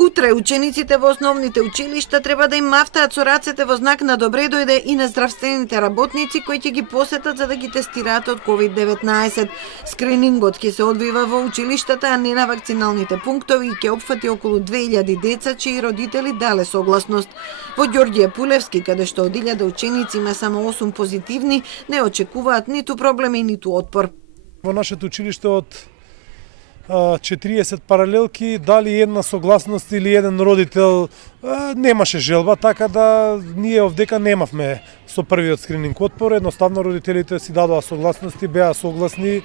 Утре учениците во основните училишта треба да им мафтаат со рацете во знак на добре дојде и на здравствените работници кои ќе ги посетат за да ги тестираат од COVID-19. Скринингот ќе се одвива во училиштата, а не на вакциналните пунктови и ќе опфати околу 2000 деца чии родители дале согласност. Во Ѓорѓе Пулевски, каде што од 1000 ученици има само 8 позитивни, не очекуваат ниту проблеми, ниту отпор. Во нашето училиште од 40 паралелки, дали една согласност или еден родител немаше желба, така да ние овдека немавме со првиот скрининг отпор, едноставно родителите си дадоа согласности, беа согласни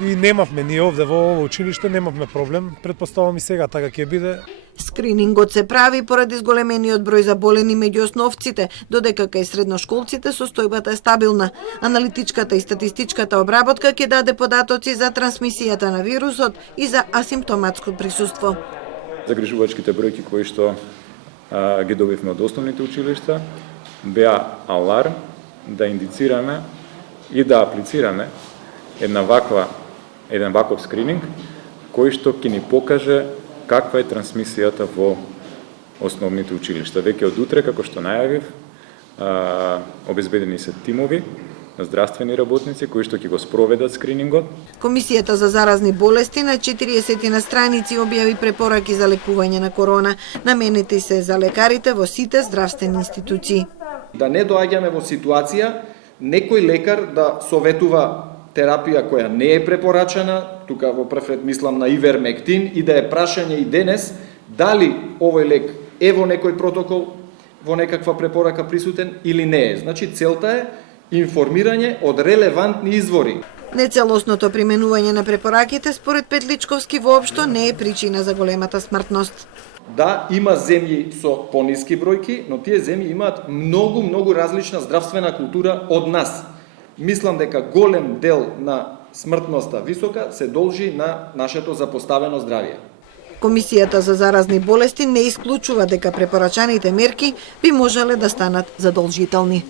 и немавме ние овде во ово училиште, немавме проблем, претпоставам и сега така ќе биде. Скринингот се прави поради зголемениот број заболени меѓу основците, додека кај средношколците состојбата е стабилна. Аналитичката и статистичката обработка ќе даде податоци за трансмисијата на вирусот и за асимптоматско присуство. Загрижувачките бројки кои што ги добивме од основните училишта беа аларм да индицираме и да аплицираме еден ваков скрининг кој што ќе ни покаже каква е трансмисијата во основните училишта. Веќе од утре, како што најавив, обезбедени се тимови на здравствени работници кои што ќе го спроведат скринингот. Комисијата за заразни болести на 40 на страници објави препораки за лекување на корона, наменети се за лекарите во сите здравствени институции. Да не доаѓаме во ситуација некој лекар да советува терапија која не е препорачана, тука во прв ред мислам на ивермектин, и да е прашање и денес дали овој лек е во некој протокол, во некаква препорака присутен или не е. Значи целта е информирање од релевантни извори. Нецелосното применување на препораките според Петличковски воопшто не е причина за големата смртност. Да, има земји со пониски бројки, но тие земји имаат многу различна здравствена култура од нас. Мислам дека голем дел на смртноста висока се должи на нашето запоставено здравје. Комисијата за заразни болести не исклучува дека препорачаните мерки би можеле да станат задолжителни.